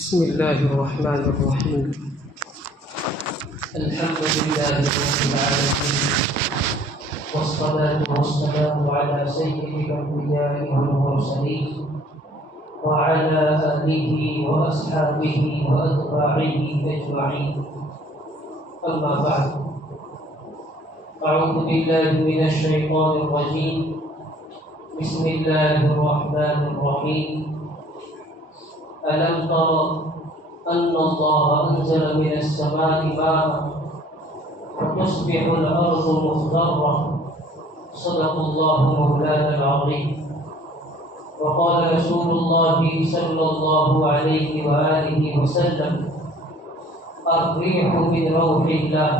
بسم الله الرحمن الرحيم. الحمد لله رب العالمين، والصلاة والسلام على سيد الأنبياء والمرسلين وعلى آله وأصحابه وأتباعه أجمعين. أما بعد، أعوذ بالله من الشيطان الرجيم. بسم الله الرحمن الرحيم. ألم تر أن الله أنزل من السماء ماء فتصبح الأرض مخضرة. صدق الله مولانا العظيم. وقال رسول الله صلى الله عليه وآله وسلم: الريح من روح الله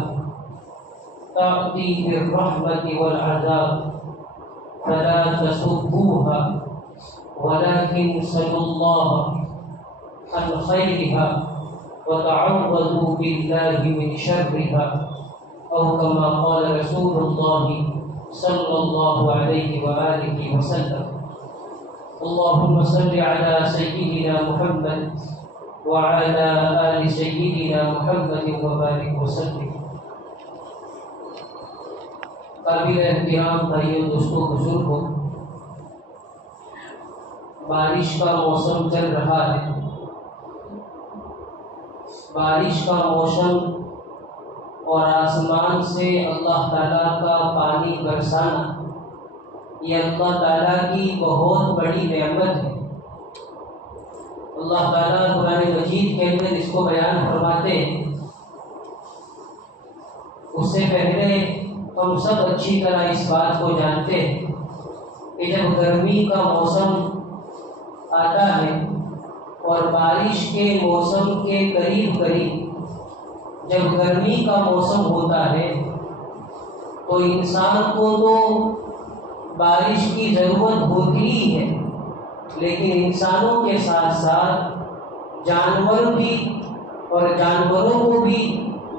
تأتي بالرحمة والعذاب فلا تسبوها ولكن سلوا الله عن خيرها وتعوذوا بالله من شرها، أو كما قال رسول الله صلى الله عليه وآله وسلم. اللهم صل على سيدنا محمد وعلى آل سيدنا محمد وبارك وسلم. قابل احترام بھائیوں، دوستوں، بزرگوں، بارش کا موسم چل رہا ہے. بارش کا موسم اور آسمان سے اللہ تعالیٰ کا پانی برسانا، یہ اللہ تعالیٰ کی بہت بڑی نعمت ہے. اللہ تعالیٰ قرآن مجید کے اندر اس کو بیان فرماتے ہیں. اس سے پہلے ہم سب اچھی طرح اس بات کو جانتے ہیں کہ جب گرمی کا موسم آتا ہے اور بارش کے موسم کے قریب جب گرمی کا موسم ہوتا ہے تو انسان کو تو بارش کی ضرورت ہوتی ہی ہے، لیکن انسانوں کے ساتھ ساتھ جانور بھی، اور جانوروں کو بھی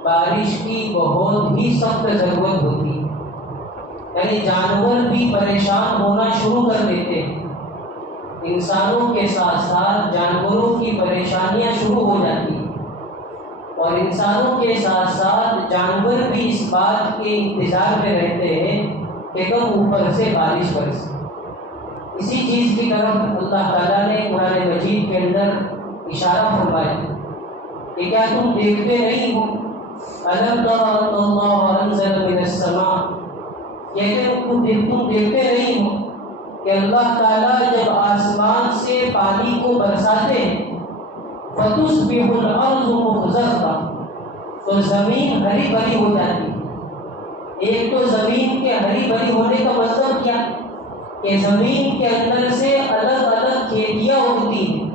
بارش کی بہت ہی سخت ضرورت ہوتی ہے. یعنی جانور بھی پریشان ہونا شروع کر دیتے ہیں. انسانوں کے ساتھ ساتھ جانوروں کی پریشانیاں شروع ہو جاتی ہیں، اور انسانوں کے ساتھ ساتھ جانور بھی اس بات کے انتظار میں رہتے ہیں کہ کب اوپر سے بارش برسے. اسی چیز کی طرف اللہ تعالیٰ نے قرآن مجید کے اندر اشارہ فرمایا کہ کیا تم دیکھتے نہیں ہو؟ أَلَمْ تَرَ أَنَّ اللَّهَ أَنزَلَ مِنَ السَّمَاءِ، کہتے تم دیکھتے نہیں ہو کہ اللہ تعالیٰ جب آسمان سے پانی کو برساتے ہیں فَتُصْبِحُ الْأَرْضُ مُخْضَرَّةً، تو زمین ہری بھری ہو جاتی ہے. ایک تو زمین کے ہری بھری ہونے کا مطلب کیا کہ زمین کے اندر سے الگ الگ کھیتیاں اگتی ہیں،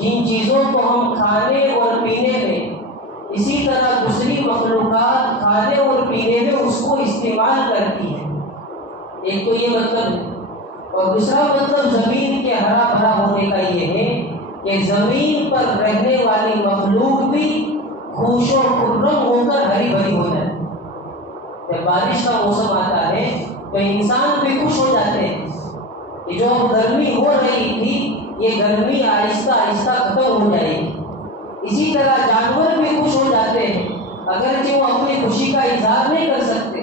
جن چیزوں کو ہم کھانے اور پینے میں، اسی طرح دوسری مخلوقات کھانے اور پینے میں اس کو استعمال کرتی ہیں. ایک تو یہ مطلب ہے، اور دوسرا مطلب زمین کے ہرا بھرا ہونے کا یہ ہے کہ زمین پر رہنے والی مخلوق بھی خوش و خرم ہو کر ہری بھری ہو جاتی. جب بارش کا موسم آتا ہے تو انسان بھی خوش ہو جاتے ہیں کہ جو گرمی ہو رہی تھی یہ گرمی آہستہ آہستہ ختم ہو جائے گی. اسی طرح جانور بھی خوش ہو جاتے ہیں، اگرچہ وہ اپنی خوشی کا اظہار نہیں کر سکتے،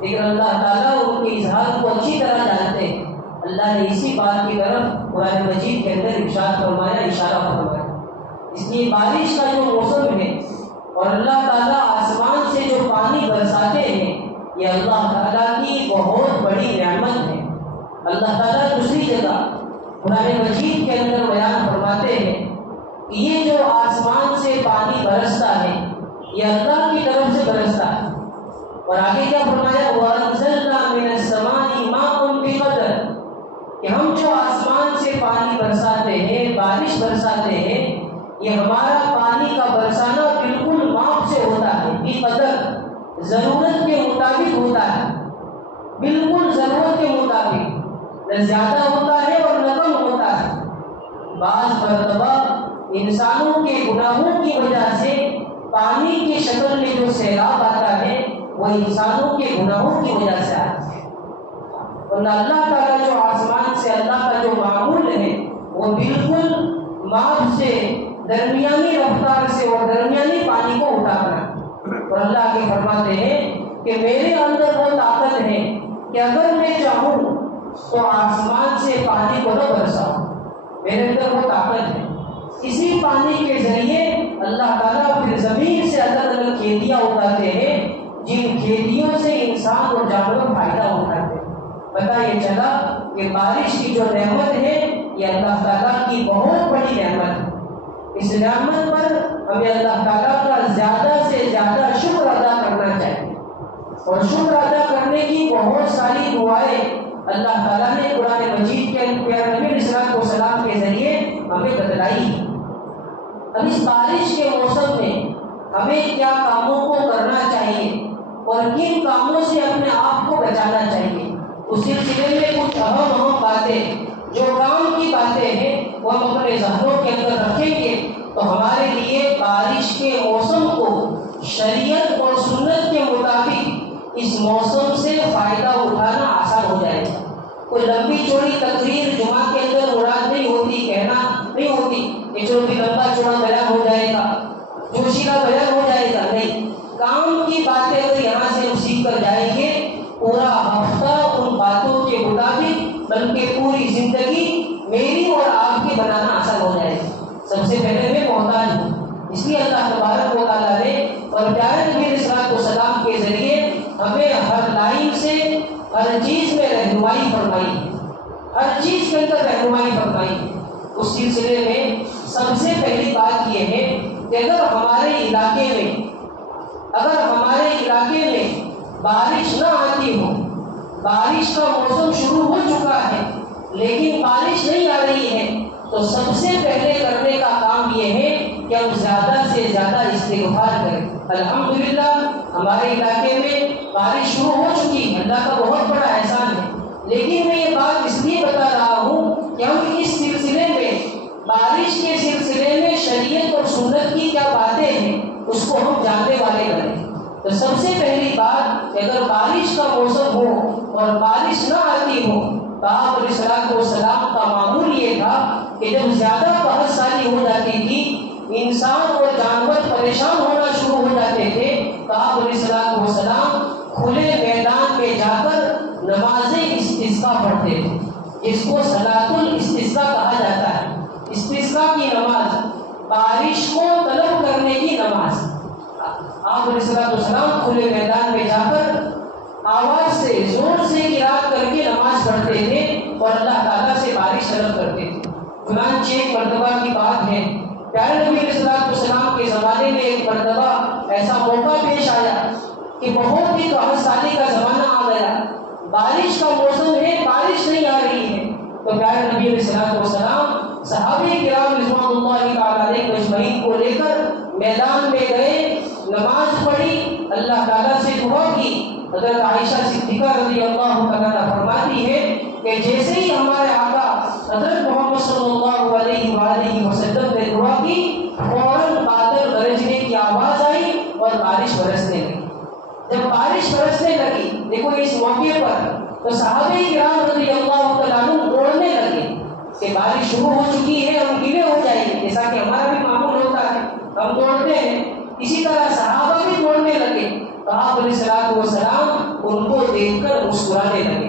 لیکن اللہ تعالیٰ ان کے اظہار کو اچھی طرح جانتے ہیں. اللہ نے اسی بات کی طرف قرآن مجید کے اندر ارشاد فرمایا، اشارہ فرمایا. اس لیے بارش کا جو موسم ہے اور اللہ تعالیٰ آسمان سے جو پانی برساتے ہیں، یہ اللہ تعالیٰ کی بہت بڑی نعمت ہے. اللہ تعالیٰ دوسری جگہ قرآن مجید کے اندر بیان فرماتے ہیں کہ یہ جو آسمان سے پانی برستا ہے یہ اللہ کی طرف سے برستا ہے. اور آگے کیا فرمایا؟ وَأَنزَلْنَا مِنَ السَّمَاءِ مَاءً بِقَدَرٍ، کہ ہم جو آسمان سے پانی برساتے ہیں، بارش برساتے ہیں، یہ ہمارا پانی کا برسانا بالکل ماپ سے ہوتا ہے، بقدر، ضرورت کے مطابق ہوتا ہے، بالکل ضرورت کے مطابق، نہ زیادہ ہوتا ہے اور نہ کم ہوتا ہے. بعض مرتبہ انسانوں کے گناہوں کی وجہ سے پانی کی شکل میں جو سیلاب آتا ہے وہ انسانوں کے گناہوں کی وجہ سے آتا ہے. ورنہ اللہ تعالیٰ جو آسمان سے اللہ کا جو معمول ہے وہ بالکل ماپ سے درمیانی رفتار سے اور درمیانی پانی کو اٹھانا. اور اللہ کے فرماتے ہیں کہ میرے اندر وہ طاقت ہے کہ اگر میں چاہوں تو آسمان سے پانی کو نہ برساؤں. میرے اندر وہ طاقت ہے. اسی پانی کے ذریعے اللہ تعالیٰ پھر زمین سے الگ الگ کھیتیاں اگاتے ہیں جن کھیتیوں سے انسان اور جانور فائدہ اٹھاتے ہیں. پتہ یہ چلا کہ بارش کی جو نعمت ہے یہ اللہ تعالیٰ کی بہت بڑی نعمت ہے. اس نعمت پر ہمیں اللہ تعالیٰ کا زیادہ سے زیادہ شکر ادا کرنا چاہیے. اور شکر ادا کرنے کی بہت ساری دعائیں اللہ تعالیٰ نے قرآن مجید کے پیارے نبی علیہ السلام کے ذریعے ہمیں بتلائی. اب اس بارش کے موسم میں ہمیں کیا کاموں کو کرنا چاہیے اور کن کاموں سے اپنے آپ کو بچانا چاہیے، اس سلسلے میں کچھ اہم باتیں جو کام کی باتیں ہیں وہ ہم اپنے ذہنوں کے اندر رکھیں گے تو ہمارے لیے بارش کے موسم کو شریعت اور سنت کے مطابق اس موسم سے فائدہ اٹھانا آسان ہو جائے گا. کوئی لمبی چوڑی تقریر جمعہ کے اندر مراد نہیں ہوتی، کہنا نہیں ہوتی کہ جو بھی لمبا چوڑا بیان ہو جائے گا، جوشیلا بیان ہو جائے گا. نہیں، کام کی باتیں اگر یہاں سے ہم سیکھ کر جائیں گے پورا ہفتہ ان باتوں کے مطابق بلکہ پوری زندگی میری اور آپ کی بنانا آسان ہو جائے گا. سب سے پہلے میں محتاج ہوں، اس لیے اللہ تبارک و تعالیٰ نے اور پیارے نبی علیہ السلام کے ذریعے ہمیں ہر لائن سے ہر چیز میں رہنمائی فرمائی، ہر چیز کے اندر رہنمائی فرمائی. اس سلسلے میں سب سے پہلی بات یہ ہے کہ اگر ہمارے علاقے میں بارش نہ آتی ہو، بارش کا موسم شروع ہو چکا ہے لیکن بارش نہیں آ رہی ہے، تو سب سے پہلے کرنے کا کام یہ ہے کہ ہم زیادہ سے زیادہ استغفار کریں. الحمدللہ ہمارے علاقے میں بارش شروع ہو چکی ہے، اللہ کا بہت بڑا احسان ہے. لیکن میں یہ بات اس لیے بتا رہا ہوں کہ ہم اس سلسلے میں بارش کے سلسلے میں شریعت اور سنت کی کیا باتیں ہیں اس کو ہم جاننے والے بنیں. تو سب سے پہلی بات کہ اگر بارش کا موسم ہو اور بارش نہ آتی ہو تو آپ علیہ السلام کا معمول یہ تھا کہ جب زیادہ بہت ساری ہو جاتی تھی، انسان اور جانور پریشان ہونا شروع ہو جاتے تھے، تو آپ علیہ السلام کھلے میدان میں جا کر نماز استسقا پڑھتے تھے، جس کو صلاۃ الاستسقا کہا جاتا ہے. استسقا کی نماز، بارش کو طلب کرنے کی نماز. آپ علیہ السلام کھلے میدان میں جا کر آواز سے زور سے قرات کر کے نماز پڑھتے تھے اور اللہ تعالیٰ سے بارش طلب کرتے تھے. چنانچہ ایک مرتبہ کی بات ہے، پیارے نبی علیہ السلام کے زمانے میں ایک مرتبہ ایسا موقع پیش آیا کہ بہت ہی قحط سالی کا زمانہ آ گیا، بارش کا موسم ہے، بارش نہیں آ رہی ہے. تو پیارے نبی علیہ السلام صحابہ کرام رضوان اللہ تعالیٰ علیہ اجمعین کو لے کر میدان میں گئے، نماز پڑھی، اللہ تعالیٰ سے دعا کی. حضرت عائشہ صدیقہ رضی اللہ تعالیٰ فرماتی ہے کہ جیسے ہی ہمارے آقا حضرت محمد صلی اللہ علیہ وآلہ وسلم نے دعا کی، فوراً بادل گرجنے کی آواز آئی اور بارش برسنے لگی. جب بارش برسنے لگی، دیکھو اس موقع پر تو صحابہ کرام رضی اللہ تعالیٰ عنہ دوڑنے لگے کہ بارش شروع ہو چکی ہے، ہم گیلے ہو جائیں گے، جیسا کہ ہمارا بھی معمول ہوتا ہے، ہم دوڑتے ہیں. اسی طرح صحابہ بھی دوڑنے لگے تو آپ علیہ السلام ان کو دیکھ کر مسکرانے لگے.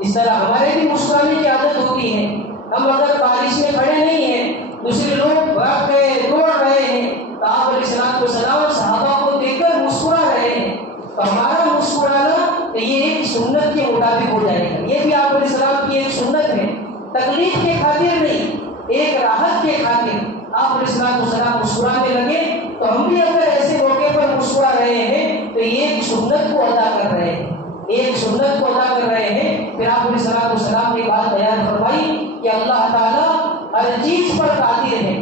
اس طرح ہمارے بھی مسکرانے کی عادت ہوتی ہے. ہم اگر بارش میں کھڑے نہیں ہیں، دوسرے لوگ بھاگ گئے، دوڑ رہے ہیں، تو آپ علیہ السلام صحابہ کو دیکھ کر مسکرا رہے ہیں، تو ہمارا مسکرانا یہ ایک سنت کے مطابق ہو جائے گا. یہ بھی آپ علیہ السلام کی ایک سنت ہے، تکلیف کے خاطر نہیں، ایک راحت کے خاطر آپ علیہ السلام مسکرانے لگے. تو ہم بھی اگر ایسے موقع پر مسکرا رہے ہیں تو یہ ایک سنت کو ادا کر رہے ہیں، ایک سنت کو ادا کر رہے ہیں. پھر آپ علیہ السلام نے بات بیان فرمائی کہ اللہ تعالیٰ ہر چیز پر قادر ہے.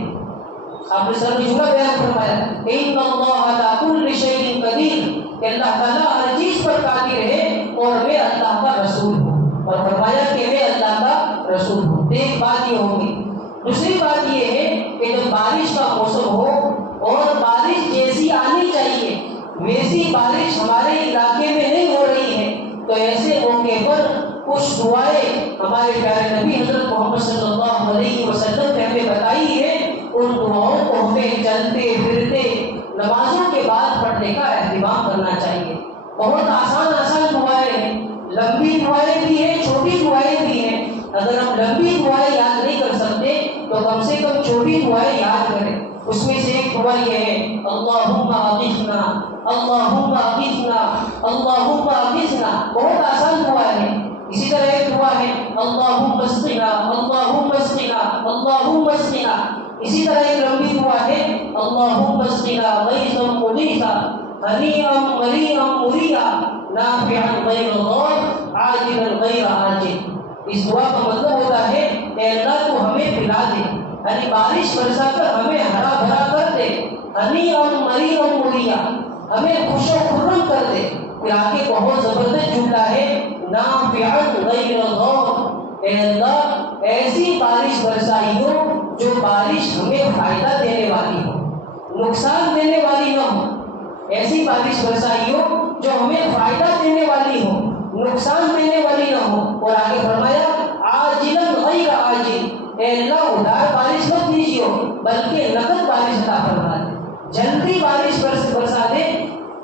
آپ نے سر جملہ بیان فرمایا ان اللہ علی کل شیء قدیر، کہ اللہ تعالیٰ ہر چیز پر قادر ہے اور میں اللہ کا رسول ہوں، اور فرمایا کہ میں اللہ کا رسول ہوں. ایک بات یہ ہوگی. دوسری بات یہ ہے کہ جب بارش کا موسم ہو اور بارش جیسی آنی چاہیے ویسی بارش ہمارے علاقے میں نہیں ہو رہی ہے، تو ایسے موقع پر کچھ دعائیں ہمارے پیارے نبی حضرت محمد صلی اللہ علیہ وسلم نے ہمیں بتائی ہے، ان دعاؤں کو ہمیں چلتے پھرتے نمازوں کے بعد پڑھنے کا اہتمام کرنا چاہیے۔ بہت آسان آسان دعائیں ہیں، لمبی دعائیں بھی ہیں، چھوٹی دعائیں بھی ہیں۔ اگر ہم لمبی دعائیں یاد نہیں کر سکتے تو کم سے کم چھوٹی دعائیں یاد کریں۔ اس میں سے ایک دعا یہ ہے اللہم اغثنا، اللہم اغثنا، اللہم اغثنا، بہت آسان دعا ہے۔ اسی طرح ایک دعا ہے اللہم اسقنا، اللہم اسقنا، اللہم اسقنا۔ اسی طرح ایک لمبی دعا ہے اللہم اسقنا غیثا مغیثا ہنیئا مریئا مریا نافعا غیر ضار عاجلا غیر آجل۔ اس دعا کا مطلب ہوتا ہے کہ اللہ تو ہمیں پلا دے، یعنی بارش برسا کر ہمیں ہرا بھرا کر دے، ہنیئا مریئا مریا، ہمیں خوش و خرم کر دے۔ پھر آگے بہت زبردست جملہ ہے نافعا غیر ضار، اے اللہ ایسی بارش برسائی ہو جو بارش ہمیں فائدہ دینے والی ہو، نقصان دینے والی نہ ہو۔ ایسی بارش برسائی ہو جو ہمیں فائدہ دینے والی ہو، نقصان دینے والی نہ ہو۔ اور آگے فرمایا عاجلا غیر آجل، اے اللہ ادھار بارش مت دیجیے بلکہ نقد بارش عطا فرما دے، جلدی بارش برسا دے،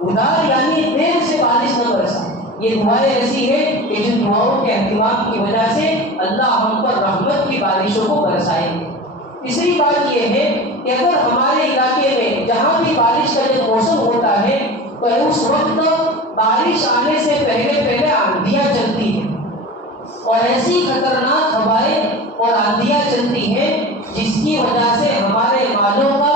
ادھار یعنی دیر سے بارش نہ برسا۔ یہ دعائیں ایسی ہے کہ جن دعاؤں کے اہتمام کی وجہ سے اللہ ہم پر رحمت کی بارشوں کو برسائیں گے۔ تیسری بات یہ ہے کہ اگر ہمارے علاقے میں جہاں بھی بارش کا جب موسم ہوتا ہے تو اس وقت بارش آنے سے پہلے آندھیاں چلتی ہیں، اور ایسی خطرناک ہوائیں اور آندھیاں چلتی ہیں جس کی وجہ سے ہمارے مالوں کا،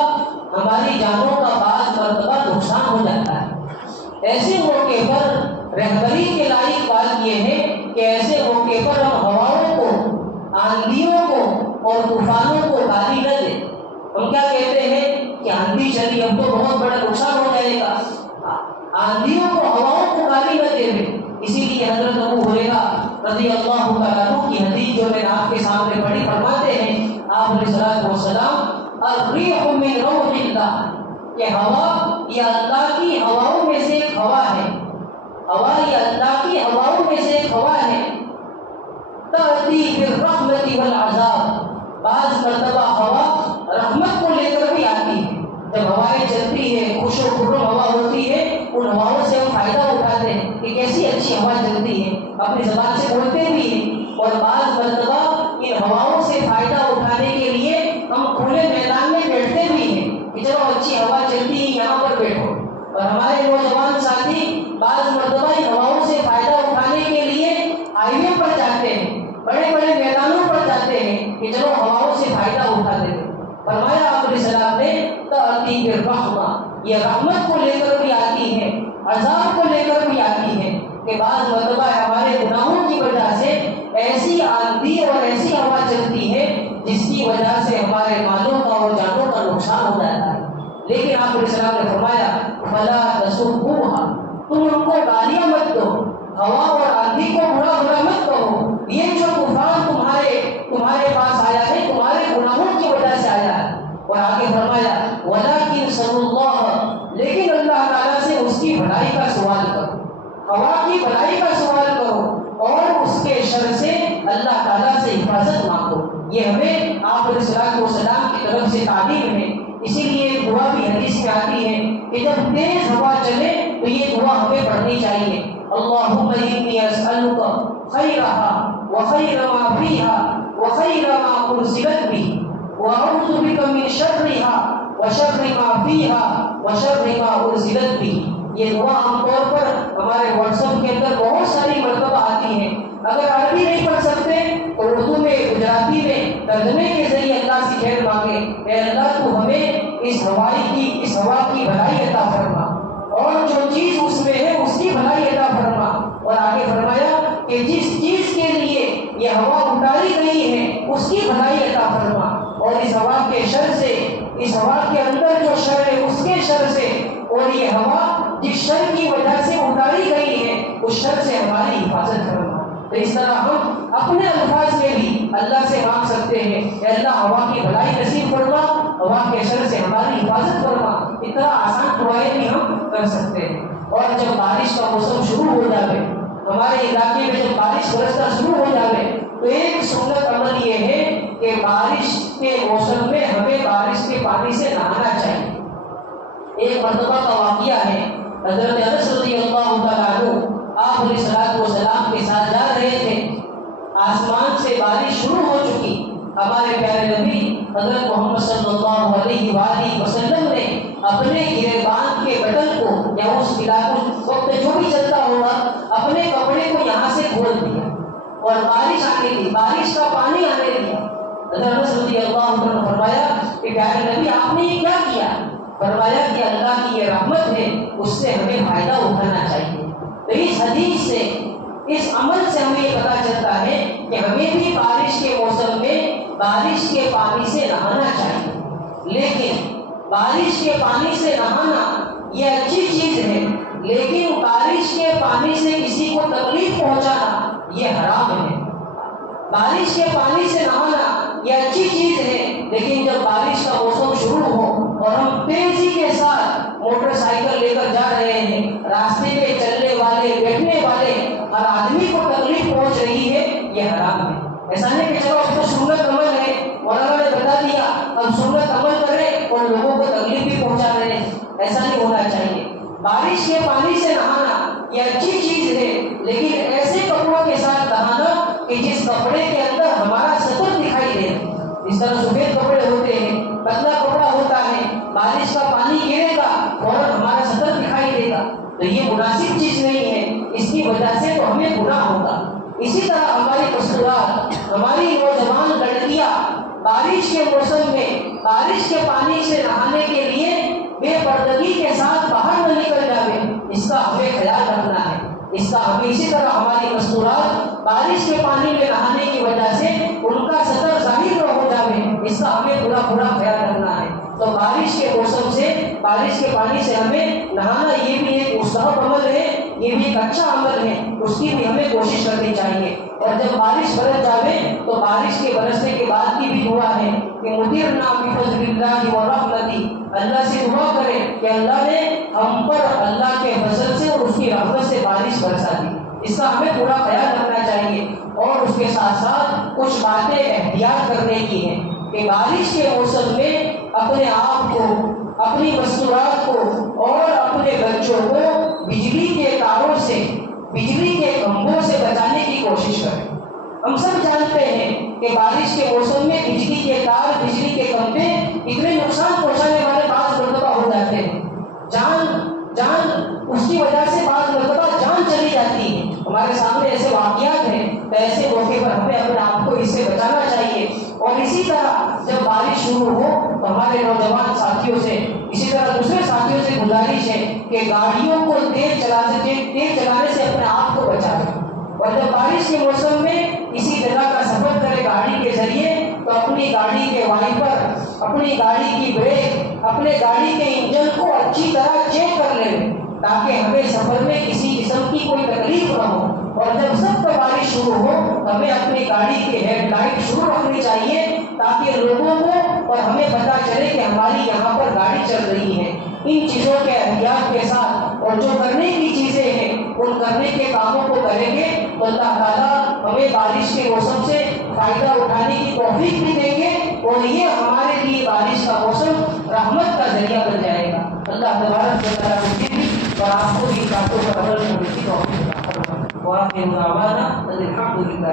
ہماری جانوں کا بعض مرتبہ نقصان ہو جاتا ہے۔ ایسے موقع پر رہبری کے لائق بات یہ ہے کہ ایسے موقع پر ہم ہواؤں کو، آندھیوں کو اور طوفانوں کو گالی نہ دیں۔ ہم کیا کہتے ہیں کہ آندھی چلی اب تو بہت بڑا نقصان ہو جائے گا، آندھیوں کو ہواؤں کو گالی نہ دے۔ اسی لیے حضرت ابو ہریرہ رضی اللہ تعالیٰ عنہ کی حدیث جو میں نے آپ کے سامنے پڑھی فرماتے ہیں آپ علیہ الصلوۃ والسلام الریح من روح اللہ، کہ ہوا یہ اللہ کی ہواؤں میں سے ایک ہوا ہے، ہوا یہ اللہ کی ہواؤں میں سے ایک ہوا ہے، تأتی بالرحمت والعذاب، بعض مرتبہ ہوا رحمت کو لے کر بھی آتی ہے۔ جب ہوائیں چلتی ہے، خوش و خرم ہوا ہوتی ہے، ان ہواؤں سے ہم فائدہ اٹھاتے ہیں کہ کیسی اچھی ہوا چلتی ہے، اپنی زبان سے بولتے بھی ہیں، اور بعض مرتبہ ان ہواؤں سے فائدہ اٹھانے کے لیے ہم کھلے میدان میں بیٹھتے بھی ہیں کہ چلو اچھی ہوا چلتی ہے یہاں پر بیٹھو۔ اور ہمارے نوجوان ساتھی بعض مرتبہ ان ہواؤں سے فائدہ اٹھانے کے لیے ہائی وے پر جاتے ہیں، بڑے بڑے میدانوں پر جاتے ہیں کہ چلو ہواؤں سے فائدہ اٹھاتے ہیں۔ فرمایا آپ علیہ السلام نے تأتی بالرحمہ، یہ رحمت کو لے کر بھی آتی ہے، عذاب کو لے کر بھی آتی ہے کہ بعض مرتبہ ہمارے گناہوں کی وجہ سے ایسی آندھی اور ایسی ہوا چلتی ہے جس کی وجہ سے ہمارے مالوں کا اور جانوں کا نقصان ہو جاتا ہے۔ لیکن آپ علیہ السلام نے فرمایا فلا تسبوها، تم ان کو گالیاں مت دو، ہوا اور آندھی کو برا برا مت کہو، یہ جو طوفان تمہارے پاس آیا ہے تمہارے گناہوں کی وجہ سے آیا ہے۔ اور آگے فرمایا ولکن صلوا اللہ، لیکن اللہ تعالیٰ سے اس کی بھلائی کا سوال کرو، ہوا کی بھلائی کا سوال کرو اور اس کے شر سے اللہ تعالیٰ سے حفاظت مانگو۔ یہ ہمیں آپ علیہ السلام کی طرف سے تعلیم ہے۔ اسی لیے ایک دعا بھی حدیث میں آتی ہے کہ جب تیز ہوا چلے تو یہ دعا ہمیں پڑھنی چاہیے اللہم انی اسألک خیرہا وخیر ما فیہا وخیر ما ارسلت بہ واعوذ بک من شرہا وشر ما فیہا وشر ما ارسلت بہ۔ یہ دعا عام طور پر ہمارے واٹس ایپ کے اندر بہت ساری مرتبہ آتی ہے۔ اگر عربی نہیں پڑھ سکتے تو اردو میں، گجراتی میں ترجمے کے ذریعے اللہ سے خیر مانگے، اے اللہ تو ہمیں اس ہوا کی بھلائی عطا فرما، اور جو چیز اس میں ہے اس کی بھلائی عطا فرما۔ اور آگے فرمایا کہ جس چیز کے لیے یہ ہوا اتاری گئی ہے اس کی بھلائی عطا فرما، اور اس ہوا کے شر سے، اس ہوا کے اندر جو شر ہے اس کے شر سے، اور یہ ہوا جس شر کی وجہ سے اتاری گئی ہے اس شر سے ہماری حفاظت فرما۔ تو اس طرح ہم اپنے الفاظ میں بھی اللہ سے مانگ سکتے ہیں کہ اللہ ہوا کی بھلائی نصیب فرما، ہوا کے شر سے ہماری حفاظت فرما۔ اتنا آسان دعائیں بھی ہم کر سکتے ہیں۔ اور جب بارش کا موسم شروع ہو جائے، ہمارے علاقے میں جب بارش برسنا شروع ہو جائے تو ایک سنت عمل یہ ہے کہ بارش کے موسم میں ہمیں بارش کے پانی سے نہانا چاہیے۔ ایک مرتبہ کا واقعہ ہے، حضرت انس رضی اللہ تعالیٰ عنہ آپ علیہ الصلوۃ والسلام کے ساتھ جا رہے تھے، آسمان سے بارش شروع ہو چکی، ہمارے پیارے نبی حضرت محمد صلی اللہ علیہ وآلہ وسلم نے اپنے گریبان کے بٹن کو یا اس وقت جو بھی چلتا ہوگا اپنے کپڑے کو یہاں سے کھول دیا اور بارش آنے دی، بارش کا پانی آنے دیا۔ حضرت انس رضی اللہ عنہ نے فرمایا کہ پیارے نبی آپ نے یہ کیا کیا؟ فرمایا کہ اللہ کی یہ رحمت ہے، اس سے ہمیں فائدہ اٹھانا چاہیے۔ تو اس حدیث سے، اس عمل سے ہمیں یہ پتہ چلتا ہے کہ ہمیں بھی بارش کے موسم میں بارش کے پانی سے نہانا چاہیے، لیکن بارش کے پانی سے نہانا یہ اچھی چیز ہے، لیکن بارش کے پانی سے کسی کو تکلیف پہنچانا یہ حرام ہے۔ بارش کے پانی سے نہانا یہ اچھی چیز ہے، لیکن جب بارش کا موسم شروع ہو اور ہم تیزی کے ساتھ موٹر سائیکل لے کر جا رہے ہیں، راستے پہ چلنے والے بیٹھنے والے ہر آدمی کو تکلیف پہنچ رہی ہے، یہ حرام ہے۔ ایسا نہیں کہ چلو اب تو سنت عمل ہے، مولانا نے بتا دیا اب سنت عمل کریں اور لوگوں کو تکلیف بھی پہنچا رہے ہیں، ایسا نہیں ہونا چاہیے۔ بارش کے پانی سے نہانا یہ اچھی چیز ہے، لیکن ایسے کپڑوں کے ساتھ نہانا کہ جس کپڑے کے اندر ہمارا سطر دکھائی دے، جس طرح سفید کپڑے ہوتے ہیں، پتلا کپڑا ہوتا ہے، بارش کا پانی گرے گا اور ہمارا سطر دکھائی دے گا، تو یہ مناسب چیز نہیں ہے، اس کی وجہ سے تو ہمیں گناہ ہوگا۔ اسی طرح ہماری مستورات، ہماری نوجوان لڑکیاں بارش کے موسم میں بارش کے پانی سے نہانے کے لیے بے پردگی کے ساتھ باہر نہ نکل جاوے، اس کا ہمیں خیال رکھنا ہے۔ اس کا ہمیں اسی طرح ہماری مستورات بارش کے پانی میں نہانے کی وجہ سے ان کا سطر ظاہر نہ ہو جاوے، اس کا ہمیں پورا خیال رکھنا ہے۔ تو بارش کے موسم سے بارش کے پانی سے ہمیں نہانا یہ بھی ایک مستحب عمل ہے، یہ بھی ایک اچھا عمل ہے، اس کی بھی ہمیں کوشش کرنی چاہیے۔ اور جب بارش برس جاوے تو بارش کے برسنے کے بعد کی بھی دعا ہے کہ مطرنا بفضل اللہ ورحمتہ، اللہ سے دعا کرے کہ اللہ نے ہم پر اللہ کے فضل سے اور اس کی رحمت سے بارش برسا دی، اس کا ہمیں پورا خیال رکھنا چاہیے۔ اور اس کے ساتھ ساتھ کچھ باتیں احتیاط کرنے کی ہیں کہ بارش کے موسم میں اپنے آپ کو، اپنی مستورات کو اور اپنے بچوں کو بجلی کے تاروں سے، بجلی کے کھمبوں سے بچانے کی کوشش کریں۔ ہم سب جانتے ہیں کہ بارش کے موسم میں بجلی کے تار، بجلی کے کھمبے اتنے نقصان پہنچانے والے بعض مرتبہ ہو جاتے ہیں، جان اس کی وجہ سے بعض مرتبہ جان چلی جاتی ہے۔ ہمارے سامنے ایسے واقعات ہیں، تو ایسے موقع پر ہمیں اپنے آپ کو اس سے بچانا چاہیے۔ اور اسی طرح جب بارش شروع ہو تو ہمارے نوجوان ساتھیوں سے، اسی طرح دوسرے ساتھیوں سے گزارش ہے کہ گاڑیوں کو تیز چلانے سے اپنے آپ کو بچائیں، اور جب بارش کے موسم میں کسی جگہ کا سفر کرے گاڑی کے ذریعے تو اپنی گاڑی کے وائپر، اپنی گاڑی کی بریک، اپنے گاڑی کے انجن کو اچھی طرح چیک کر لیں تاکہ ہمیں سفر میں کسی قسم کی کوئی تکلیف نہ ہو۔ اور جب سخت بارش شروع ہو تو ہمیں اپنی گاڑی کی ہیڈ لائٹ شروع رکھنی چاہیے تاکہ لوگوں کو اور ہمیں پتہ چلے کہ ہماری یہاں پر گاڑی چل رہی ہے۔ ان چیزوں کے احتیاط کے ساتھ اور جو کرنے کی چیزیں ہیں ان کرنے کے کاموں کو کریں گے تو اللہ تعالیٰ ہمیں بارش کے موسم سے فائدہ اٹھانے کی توفیق بھی دیں گے، اور یہ ہمارے لیے بارش کا موسم رحمت کا ذریعہ بن جائے گا۔ اللہ تبارک و تعالیٰ مجھے بھی اور آپ کو بھی باتوں پر عمل کرنے کی توفیق عطا فرمائے۔ وآخر دعوانا الحمد للہ۔